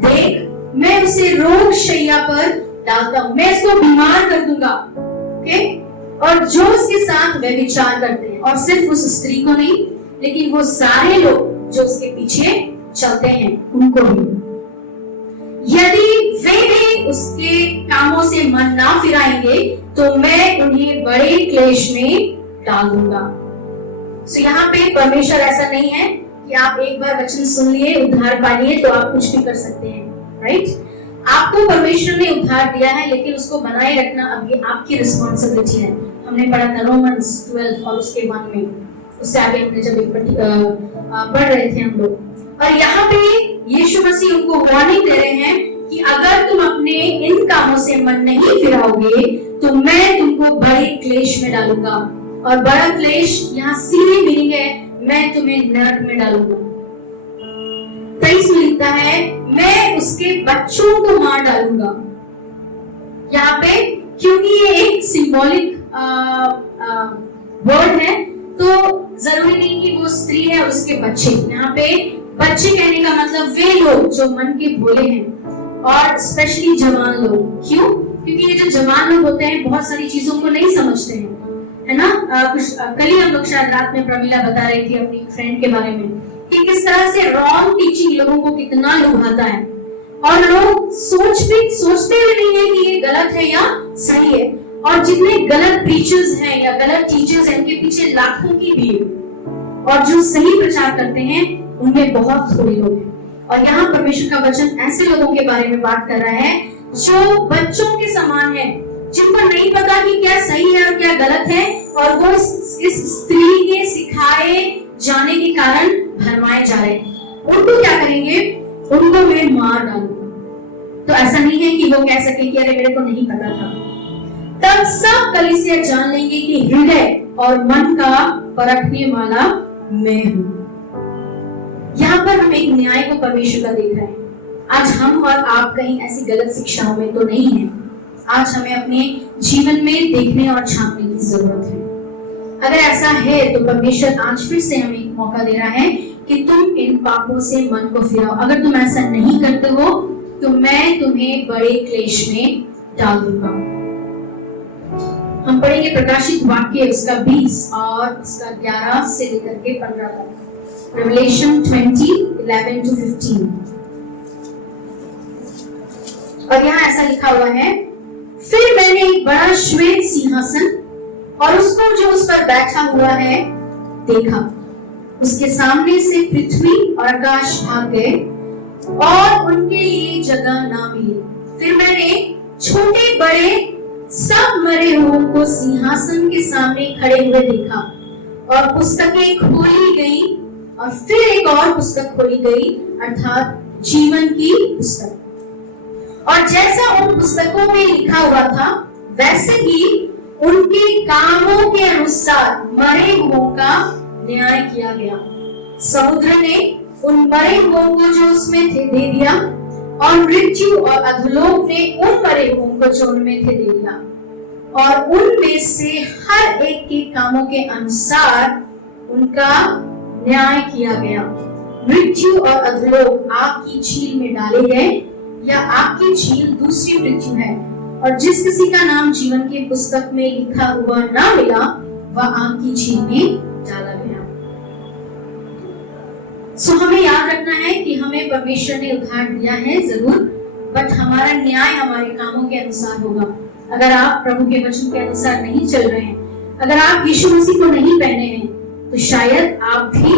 देख मैं उसे रोग शैया पर डालता हूँ, मैं इसको बीमार कर दूंगा। ओके, और जो उसके साथ व्यभिचार करते हैं, और सिर्फ उस स्त्री को नहीं, लेकिन वो सारे लोग जो उसके पीछे चलते हैं उनको भी, यदि वे भी उसके कामों से मन ना फिराएंगे तो मैं उन्हें बड़े क्लेश में डाल दूंगा। तो यहाँ पे परमेश्वर ऐसा नहीं है कि आप एक बार वचन सुन लिए, उद्धार पा लिए तो आप कुछ भी कर सकते हैं, राइट? आपको परमेश्वर ने उद्धार दिया है, लेकिन उसको बनाए रखना अब ये आपकी रिस्पॉन्सिबिलिटी है। हमने पढ़ा था रोमन्स 12 और उसके बाद में उससे आगे हमने जब पढ़ रहे थे हम लोग, और यहाँ पे यीशु मसीह उनको वार्निंग दे रहे हैं कि अगर तुम अपने इन कामों से मन नहीं फिराओगे तो मैं तुमको बड़े क्लेश में डालूंगा। और बड़ा क्लेश यहाँ सीधी मीनिंग है, मैं तुम्हें नरक में डालूंगा। 23 में लिखता है, मैं उसके बच्चों को मार डालूंगा। यहाँ पे क्योंकि ये एक सिंबॉलिक वर्ड है, तो जरूरी नहीं कि वो स्त्री है और उसके बच्चे। यहाँ पे बच्चे कहने का मतलब वे लोग जो मन के भोले हैं, और स्पेशली जवान लोग। क्यों? क्योंकि ये जो जवान लोग होते हैं बहुत सारी चीजों को नहीं समझते हैं, है ना? कल ही हम लोग शायद रात में प्रमिला बता रही थी अपनी फ्रेंड के बारे में कि किस तरह से रॉन्ग टीचिंग लोगों को कितना लुभाता है, और लोग सोचते भी नहीं है कि ये गलत है या सही है। और जितने गलत प्रीचर्स हैं या गलत टीचर्स हैं, उनके पीछे लाखों की भीड़, और जो सही प्रचार करते हैं उनमें बहुत थोड़े लोग हैं। और यहाँ परमेश्वर का वचन ऐसे लोगों के बारे में बात कर रहा है जो बच्चों के समान है, जिनको नहीं पता कि क्या सही है और क्या गलत है, और वो इस स्त्री के सिखाए जाने के कारण भरमाए जा रहे हैं। उनको क्या करेंगे? उनको मैं मार डालूंगा। तो ऐसा नहीं है कि वो कह सके कि अरे मेरे को नहीं पता था। तब सब कलीसिया जान लेंगे कि हृदय और मन का परखने वाला मैं हूं। यहाँ पर हम एक न्याय को परमेश्वर का देख रहे हैं। आज हम और आप कहीं ऐसी गलत शिक्षाओं में तो नहीं है। आज हमें अपने जीवन में देखने और छापने की जरूरत है। अगर ऐसा है तो परमेश्वर आज फिर से हमें एक मौका दे रहा है कि तुम इन पापों से मन को फिराओ। अगर तुम ऐसा नहीं करते हो तो मैं तुम्हें बड़े क्लेश में डाल दूंगा। हम पढ़ेंगे प्रकाशित वाक्य उसका 20 और उसका 11 से लेकर के 15 तक। Revelation 20:11-15। और यहाँ ऐसा लिखा हुआ है, फिर मैंने एक बड़ा श्वेत सिंहासन और उसको जो उस पर बैठा हुआ है देखा। उसके सामने से पृथ्वी और आकाश भाग गए और उनके लिए जगह ना मिली। फिर मैंने छोटे बड़े सब मरे हुओं को सिंहासन के सामने खड़े हुए देखा, और पुस्तकें खोली गई, और फिर एक और पुस्तक खोली गई, अर्थात जीवन की पुस्तक। और जैसा उन पुस्तकों में लिखा हुआ था वैसे ही उनके कामों के अनुसार मरे हुओं का न्याय किया गया। समुद्र ने उन मरे हुओं को जो उसमें थे दे दिया, और मृत्यु और अधोलोक ने उन मरे हुओं को जो उनमें थे दे दिया, और उनमें से हर एक के कामों के अनुसार उनका न्याय किया गया। मृत्यु और अधोलोक आग की झील में डाले गए, या आग की झील दूसरी मृत्यु है, और जिस किसी का नाम जीवन की पुस्तक में लिखा हुआ ना मिला वह आग की झील में डाला गया। सो हमें याद रखना है कि हमें परमेश्वर ने उद्धार दिया है जरूर, बट हमारा न्याय हमारे कामों के अनुसार होगा। अगर आप प्रभु के वचन के अनुसार नहीं चल रहे हैं, अगर आप यीशु मसीह को नहीं पहने हैं, तो शायद आप भी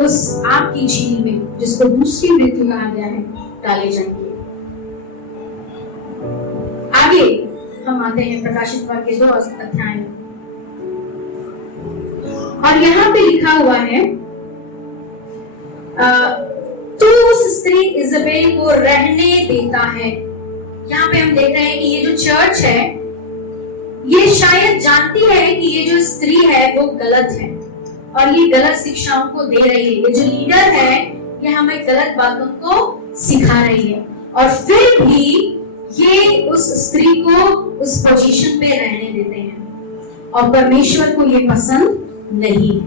उस आग की झील में, जिसको दूसरी मृत्यु कहा गया है, डाले जाएंगे। आगे हम आते हैं प्रकाशित वाक्य 2 अध्याय में, और यहाँ पे लिखा हुआ है तो उस स्त्री इजबेल को रहने देता है। यहाँ पे हम देख रहे हैं कि ये जो चर्च है, ये शायद जानती है कि ये जो स्त्री है वो गलत है और ये गलत शिक्षाओं को दे रही है। ये जो लीडर है ये हमें गलत बातों को सिखा रही है, और फिर भी ये उस स्त्री को उस पोजीशन पे रहने देते हैं, और परमेश्वर को ये पसंद नहीं है।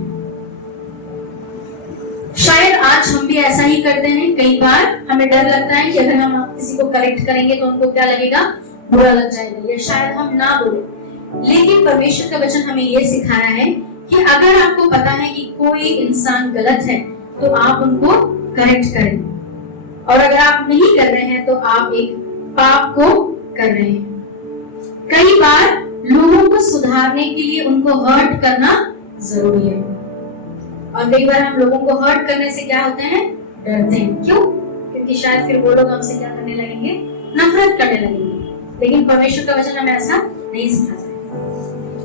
शायद आज हम भी ऐसा ही करते हैं। कई बार हमें डर लगता है कि अगर हम किसी को करेक्ट करेंगे तो उनको क्या लगेगा, बुरा लग जाएगा, या शायद हम ना बोले। लेकिन परमेश्वर का वचन हमें ये सिखा रहा है कि अगर आपको पता है कि कोई इंसान गलत है तो आप उनको करेक्ट करें, और अगर आप नहीं कर रहे हैं तो आप एक पाप को कर रहे हैं। कई बार लोगों को सुधारने के लिए उनको हर्ट करना जरूरी है, और कई बार हम लोगों को हर्ट करने से क्या होते हैं, डरते हैं। क्यों? क्योंकि शायद फिर वो लोग हमसे क्या करने लगेंगे, नफरत करने लगेंगे। लेकिन परमेश्वर का वचन हमें ऐसा नहीं सिखाता।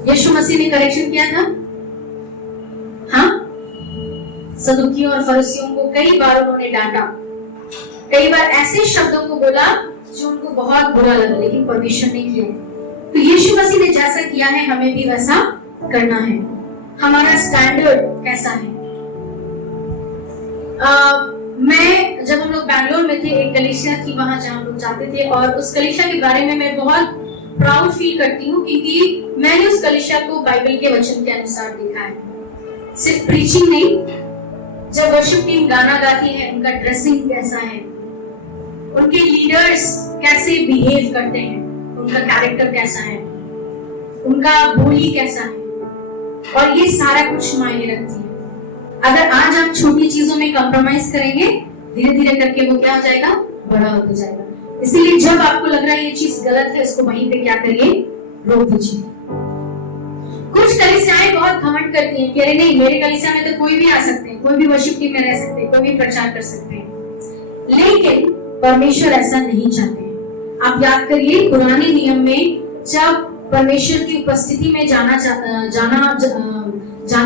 यीशु मसीह ने करेक्शन किया था, हाँ, सदुकियों और फरीसियों को कई बार उन्होंने डांटा, कई बार ऐसे शब्दों को बोला जो उनको बहुत बुरा लगा, लेकिन परमेश्वर ने किया। तो यीशु मसीह ने जैसा किया है हमें भी वैसा करना है। हमारा स्टैंडर्ड कैसा है? मैं जब हम लोग बैंगलोर में थे, एक कलीसिया थी वहां जहाँ हम लोग जाते थे, और उस कलीसिया के बारे में मैं बहुत प्राउड फील करती हूँ, क्योंकि मैंने उस कलीसिया को बाइबल के वचन के अनुसार देखा है। सिर्फ प्रीचिंग नहीं, जब वर्शिप टीम गाना गाती है उनका ड्रेसिंग कैसा है, उनके लीडर्स कैसे बिहेव करते हैं, उनका कैरेक्टर कैसा है, उनका बोली कैसा है, और ये सारा कुछ मायने रखती है। अगर आज आप छोटी चीजों में कॉम्प्रोमाइज करेंगे, धीरे धीरे करके वो क्या हो जाएगा, बड़ा होता जाएगा। इसीलिए जब आपको लग रहा है ये चीज गलत है, उसको वहीं पे क्या करिए, रोक दीजिए। कुछ कलीसियाएं बहुत घमंड करती हैं कि अरे नहीं, मेरे कलीसिया में तो कोई भी आ सकते हैं, कोई भी वर्शिप टीम में रह सकते हैं, कोई भी प्रचार कर सकते हैं। लेकिन परमेश्वर ऐसा नहीं चाहते हैं। आप याद करिए, पुराने नियम में जब परमेश्वर की उपस्थिति में जाते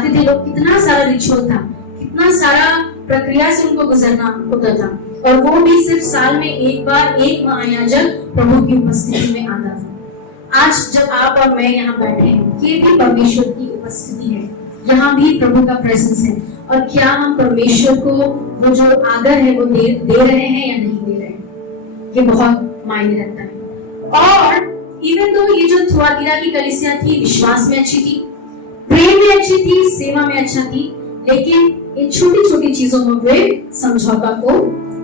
थे लोग, कितना सारा रिचुअल था, कितना सारा प्रक्रिया से उनको गुजरना होता था, और वो भी सिर्फ साल में एक बार एक महायाजक प्रभु की उपस्थिति में आता था। आज जब आप और मैं यहाँ बैठे हैं, ये भी परमेश्वर की उपस्थिति है, यहाँ भी प्रभु का प्रेजेंस है, और क्या हम परमेश्वर को वो जो आदर है वो दे रहे हैं या नहीं दे रहे हैं, ये बहुत मायने रखता है। और इवन तो ये जो थुआतीरा की कलीसिया थी, विश्वास में अच्छी थी, प्रेम में अच्छी थी, सेवा में अच्छा थी, लेकिन इन छोटी छोटी चीजों में वे समझौता को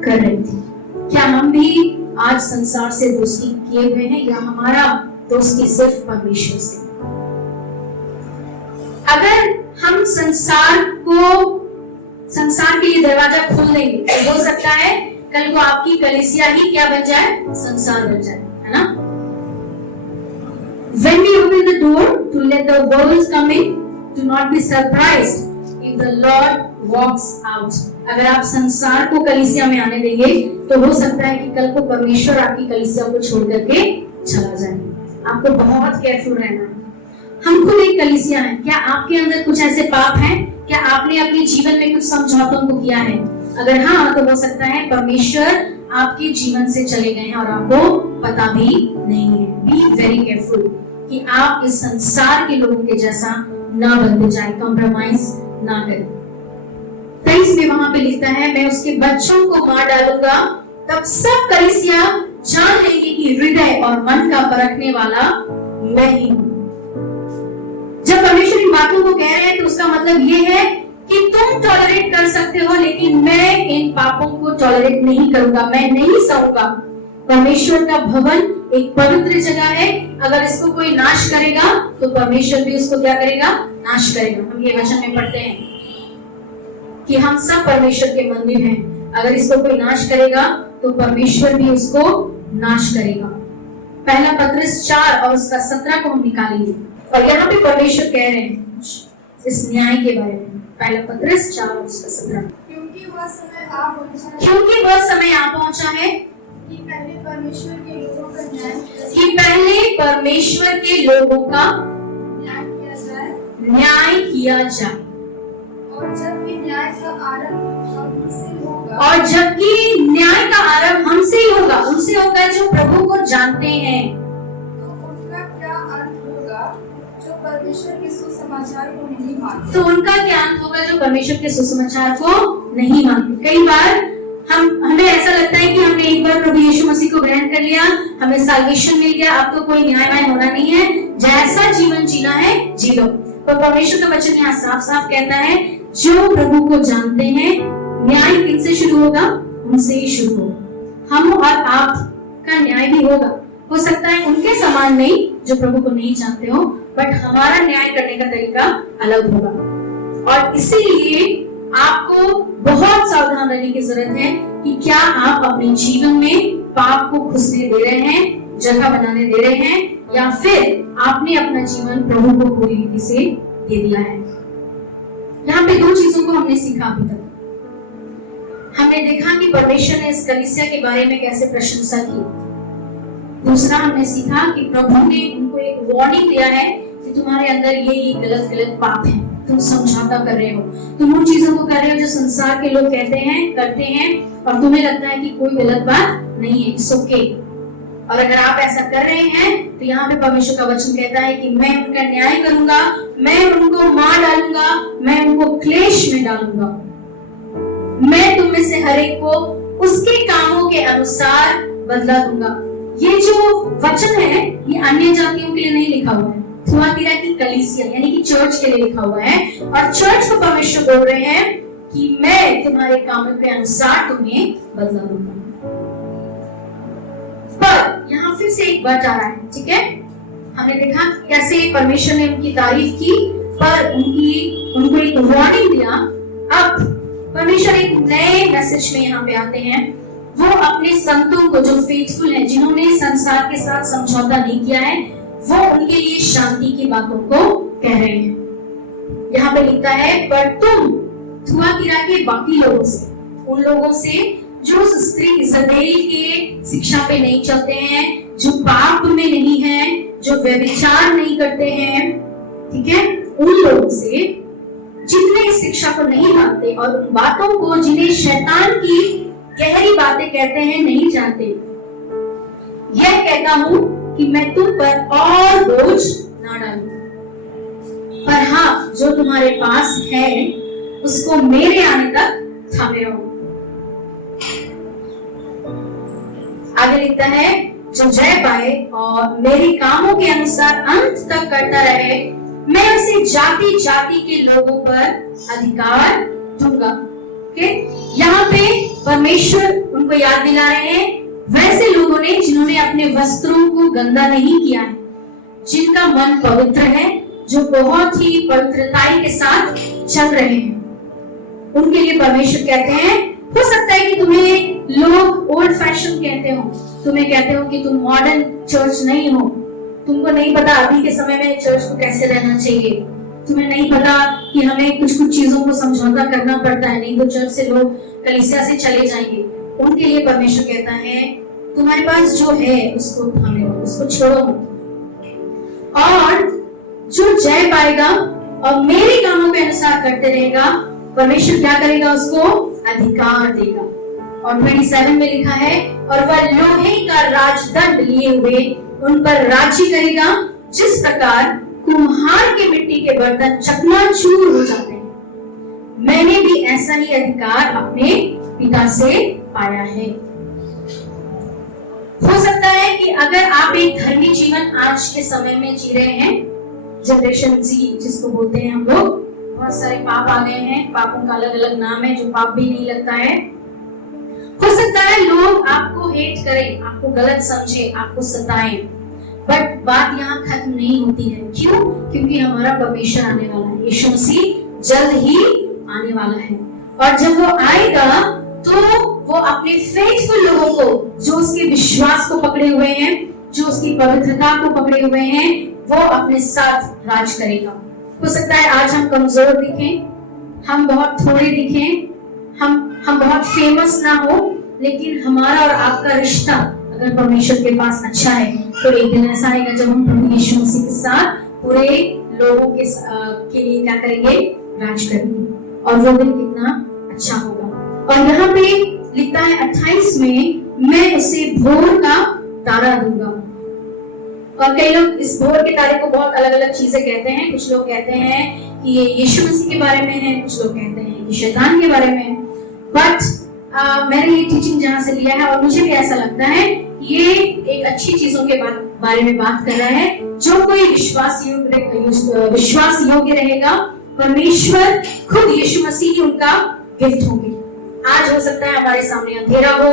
कर रही थी। क्या हम भी आज संसार से दोस्ती किए हुए हैं, या हमारा दोस्ती सिर्फ परमेश्वर से? अगर हम संसार के लिए दरवाजा खोल देंगे तो हो सकता है कल को आपकी कलीसिया ही क्या बन जाए, संसार बन जाए, है ना? When we open the door to let the world come in, do not be surprised if the Lord walks out. अगर आप संसार को कलीसिया में आने देंगे तो हो सकता है कि कल को परमेश्वर आपकी कलीसिया को छोड़ करके चला जाए। आपको बहुत केयरफुल रहना है। हम खुद एक कलीसिया है। क्या आपके अंदर कुछ ऐसे पाप हैं? क्या आपने अपने जीवन में कुछ समझौतों को किया है? अगर हाँ, तो हो सकता है परमेश्वर आपके जीवन से चले गए हैं और आपको पता भी नहीं है। बी वेरी केयरफुल कि आप इस संसार के लोगों के जैसा ना बनते जाए, कॉम्प्रोमाइज ना करें। 23 में वहां पे लिखता है, मैं उसके बच्चों को मार डालूंगा, तब सब कलीसिया जान लेंगे कि हृदय और मन का परखने वाला मैं ही हूं। जब परमेश्वर इन बातों को कह रहे हैं तो उसका मतलब ये है कि तुम टॉलरेट कर सकते हो, लेकिन मैं इन पापों को टॉलरेट नहीं करूंगा, मैं नहीं सहूंगा। परमेश्वर का भवन एक पवित्र जगह है। अगर इसको कोई नाश करेगा तो परमेश्वर भी उसको क्या करेगा, नाश करेगा। हम ये वचन में पढ़ते हैं कि हम सब परमेश्वर के मंदिर हैं। अगर इसको कोई नाश करेगा तो परमेश्वर भी उसको नाश करेगा। पहला पत्रस 4 और उसका 17 को हम निकालेंगे। और यहाँ पे परमेश्वर कह रहे हैं इस न्याय के बारे में। पहला पत्रस 4 और उसका 17। क्योंकि वह समय आ पहुंचा है क्योंकि वह समय आ पहुंचा है कि पहले परमेश्वर के लोगों का न्याय किया जाए। और जबकि न्याय का आरंभ हमसे ही होगा, उनसे होगा जो प्रभु को जानते हैं। तो उनका क्या अंत होगा जो परमेश्वर के सुसमाचार को नहीं मानते। तो उनका क्या अंत होगा जो परमेश्वर के सुसमाचार को नहीं मानते। कई बार हमें ऐसा लगता है कि हमने एक बार प्रभु यीशु मसीह को ग्रहण कर लिया, हमें साल्वेशन मिल गया, अब तो कोई न्याय होना नहीं है, जैसा जीवन जीना है जी लो। तो परमेश्वर का वचन यहाँ साफ साफ कहता है जो प्रभु को जानते हैं न्याय किनसे शुरू होगा, उनसे ही शुरू होगा। हम और आप का न्याय भी होगा, हो सकता है उनके समान नहीं जो प्रभु को नहीं जानते हो, बट हमारा न्याय करने का तरीका अलग होगा। और इसीलिए आपको बहुत सावधान रहने की जरूरत है कि क्या आप अपने जीवन में पाप को घुसने दे रहे हैं, जगह बनाने दे रहे हैं, या फिर आपने अपना जीवन प्रभु को पूरी रीति से दे दिया है। यहाँ पे दो चीजों को हमने सीखा अभी तक। हमने देखा कि परमेश्वर ने इस कलीसिया के बारे में कैसे प्रशंसा की। दूसरा हमने सीखा कि प्रभु ने उनको एक वार्निंग दिया है कि तुम्हारे अंदर ये गलत पाप है, तुम समझौता कर रहे हो, तुम उन चीजों को कर रहे हो जो संसार के लोग कहते हैं करते हैं, और तुम्हें लगता है कि कोई गलत बात नहीं है, इट्स ओके। और अगर आप ऐसा कर रहे हैं तो यहाँ पे परमेश्वर का वचन कहता है कि मैं उनका न्याय करूंगा, मैं उनको मार डालूंगा, मैं उनको क्लेश में डालूंगा, मैं तुम में से हर एक को उसके कामों के अनुसार बदला दूंगा। ये जो वचन है ये अन्य जातियों के लिए नहीं लिखा हुआ है, थुआतीरा की कलीसिया यानी कि चर्च के लिए लिखा हुआ है। और चर्च को परमेश्वर बोल रहे हैं कि मैं तुम्हारे कामों के अनुसार तुम्हें बदला दूंगा। पर यहाँ फिर से एक वर्ड आ रहा है, ठीक है। हमने देखा कैसे परमेश्वर ने उनकी तारीफ की, पर उनको एक वार्निंग दिया। अब परमेश्वर एक नए मैसेज में यहाँ पे आते हैं। वो अपने संतों को जो फेथफुल है, जिन्होंने संसार के साथ समझौता नहीं किया है, वो उनके लिए शांति की बातों को कह रहे हैं। यहाँ पे लिखता है पर तुम थुआतीरा के बाकी लोगों से, उन लोगों से जो उस स्त्री इज़ाबेल के शिक्षा पे नहीं चलते हैं, जो पाप में नहीं है, जो व्यभिचार नहीं करते हैं, ठीक है, उन लोगों से जितने इस शिक्षा को नहीं मानते और उन बातों को जिन्हें शैतान की गहरी बातें कहते हैं नहीं जानते, यह कहता हूं कि मैं तुम पर और बोझ ना डालूं, पर हाँ जो तुम्हारे पास है उसको मेरे आने तक थामे रहो। आगे लिखता है जो जय पाए और मेरे कामों के अनुसार अंत तक करता रहे, मैं उसे जाति जाति के लोगों पर अधिकार दूंगा। यहाँ पे परमेश्वर उनको याद दिला रहे हैं वैसे लोगों ने जिन्होंने अपने वस्त्रों को गंदा नहीं किया है, जिनका मन पवित्र है, जो बहुत ही पवित्रताई के साथ चल रहे हैं, उनके लिए परमेश्वर कहते हैं हो सकता है कि तुम्हें लोग ओल्ड फैशन कहते हो, तुम्हें कहते हो कि तुम मॉडर्न चर्च नहीं हो, तुमको नहीं पता अभी के समय में चर्च को कैसे रहना चाहिए, तुम्हें नहीं पता कि हमें कुछ चीजों को समझौता करना पड़ता है, नहीं तो चर्च से लोग कलीसिया से चले जाएंगे। उनके लिए परमेश्वर कहता है तुम्हारे पास जो है उसको थामे रहो, उसको छोड़ो मत। और जो जय पाएगा और मेरे कामों के अनुसार करते रहेगा, परमेश्वर क्या करेगा, उसको अधिकार देगा। और 27 में लिखा है और वह लोहे का राजदंड लिए हुए उन पर राज्य करेगा, जिस प्रकार कुम्हार के मिट्टी के बर्तन चकनाचूर हो जाते हैं, मैंने भी ऐसा ही अधिकार अपने पिता से पाया है। हो सकता है कि अगर आप एक धर्मी जीवन आज के समय में जी रहे हैं, जनरेशन जी जिसको बोलते हैं हम लोग, बहुत सारे पाप आ गए हैं, पापों का अलग अलग नाम है जो पाप भी नहीं लगता है। हो सकता है लोग आपको हेट करें, आपको गलत समझे, आपको सताएं, बट बात यहाँ खत्म नहीं होती है। क्यों? क्योंकि हमारा परमेश्वर आने वाला है, यीशु मसीह जल्द ही आने वाला है। और जब वो आएगा तो वो अपने फेथफुल लोगों को, जो उसके विश्वास को पकड़े हुए हैं, जो उसकी पवित्रता को पकड़े हुए हैं वो अपने साथ राज करेगा। हो सकता है आज हम कमजोर दिखें, हम बहुत थोड़े दिखें, हम बहुत फेमस ना हो, लेकिन हमारा और आपका रिश्ता अगर परमेश्वर के पास अच्छा है तो एक दिन ऐसा आएगा जब हम प्रभु यीशु मसीह के साथ पूरे लोगों के लिए क्या करेंगे, राज करेंगे, और वो दिन कितना अच्छा होगा। और यहाँ पे लिखता है 28 में, मैं उसे भोर का तारा दूंगा। और कई लोग इस भोर के तारे को बहुत अलग अलग चीजें कहते हैं। कुछ लोग कहते हैं कि ये यीशु मसीह के बारे में है, कुछ लोग कहते हैं कि शैतान के बारे में है। बट मैंने ये टीचिंग जहां से लिया है और मुझे भी ऐसा लगता है ये एक अच्छी चीजों के बारे में बात कर रहा है। जो कोई विश्वास योग्य रहेगा, परमेश्वर खुद यीशु मसीह ही उनका गिफ्ट होंगे। आज हो सकता है हमारे सामने अंधेरा हो,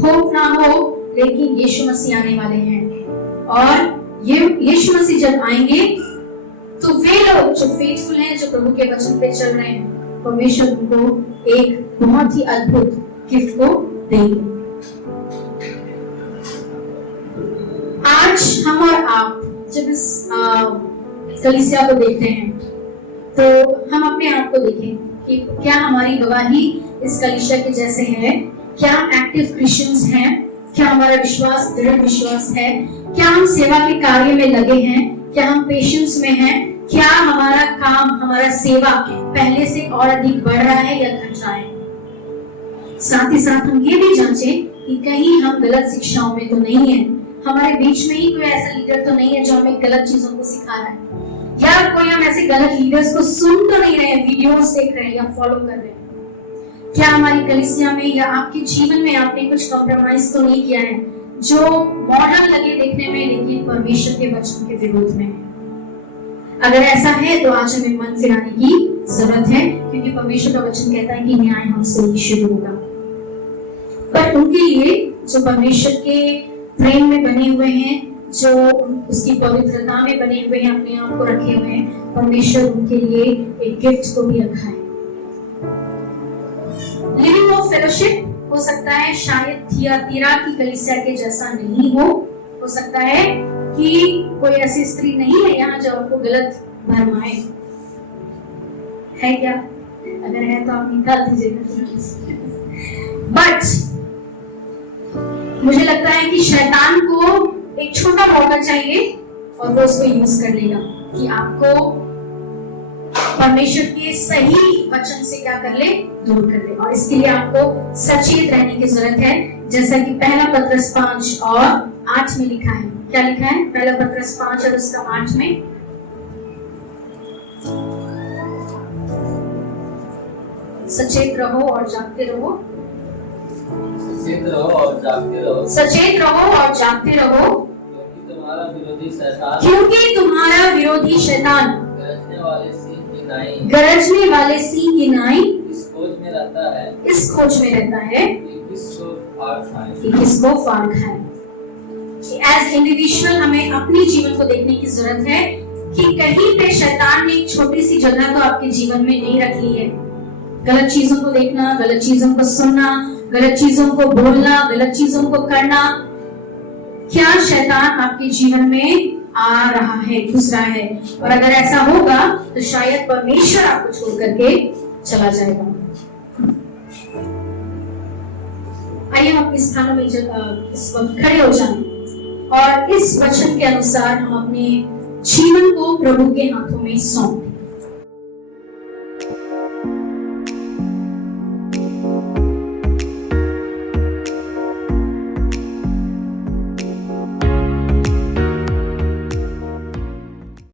होप ना हो, लेकिन यीशु मसीह आने वाले हैं, और ये यीशु मसीह जब आएंगे तो वे लोग जो फेथफुल हैं, जो प्रभु के वचन पे चल रहे हैं, परमेश्वर उनको एक बहुत ही अद्भुत गिफ्ट को देंगे। आज हम और आप जब इस कलीसिया को देखते हैं तो हम अपने आप को देखें कि क्या हमारी गवाही इस कलीसिया के जैसे है, क्या हम एक्टिव क्रिश्चियंस हैं, क्या हमारा विश्वास दृढ़ विश्वास है, क्या हम सेवा के कार्य में लगे हैं, क्या हम पेशेंस में हैं, क्या हमारा काम, हमारा सेवा पहले से और अधिक बढ़ रहा है या घट रहा है। साथ ही साथ हम ये भी जांचें कि कहीं हम गलत शिक्षाओं में तो नहीं है, हमारे बीच में ही कोई ऐसा लीडर तो नहीं है जो हमें गलत चीजों को सिखा रहा है, या कोई हम ऐसे गलत लीडर्स को सुन तो नहीं रहे, वीडियोस देख रहे हैं या फॉलो कर रहे हैं। क्या हमारी कलीसिया में या आपके जीवन में आपने कुछ कॉम्प्रोमाइज तो नहीं किया है जो मॉडर्न लगे देखने में लेकिन परमेश्वर के वचन के विरोध में है। अगर ऐसा है तो आज हमें मन फिराने की जरूरत है, क्योंकि परमेश्वर का वचन कहता है कि न्याय हमसे ही शुरू होगा। पर उनके लिए जो परमेश्वर के प्रेम में बने हुए हैं, जो उसकी पवित्रता में बने हुए हैं, अपने आप को रखे हुए हैं, परमेश्वर उनके लिए एक गिफ्ट को भी रखा है। लिविंग ऑफ फेलोशिप हो सकता है शायद थियातीरा की कलीसिया के जैसा नहीं हो सकता है कि कोई ऐसी स्त्री नहीं है यहाँ जो आपको गलत भरमाए, है क्या? अगर है तो आप निकाल दीजिएगा। बट मुझे लगता है कि शैतान को एक छोटा मौका चाहिए और वो उसको यूज कर लेगा कि आपको परमेश्वर के सही वचन से क्या कर ले, दूर कर ले। और इसके लिए आपको सचेत रहने की जरूरत है, जैसा कि पहला पत्रस 5 और 8 में लिखा है। क्या लिखा है? पहला पत्रस 5 और उसका 8 में, सचेत रहो और जागते रहो, सचेत रहो और जागते रहो, सचेत रहो और जागते रहो, क्योंकि तुम्हारा विरोधी शैतान, क्योंकि तुम्हारा विरोधी शैतान गरजने वाले सिंह की नाई, गरजने वाले सिंह की नाई इस खोज में रहता है, इस खोज में रहता है कि किसको फाड़ खाए, कि किसको फाड़ खाए। एज इंडिविजुअल हमें अपने जीवन को देखने की जरूरत है कि कहीं पे शैतान ने एक छोटी सी जगह तो आपके जीवन में नहीं रख ली है। गलत चीजों को देखना, गलत चीजों को सुनना, गलत चीजों को बोलना, गलत चीजों को करना, क्या शैतान आपके जीवन में आ रहा है, घुस रहा है? और अगर ऐसा होगा तो शायद परमेश्वर आपको छोड़ करके चला जाएगा। आइए हम अपने स्थानों में इस वक्त खड़े हो जाएं और इस वचन के अनुसार हम अपने जीवन को प्रभु के हाथों में सौंप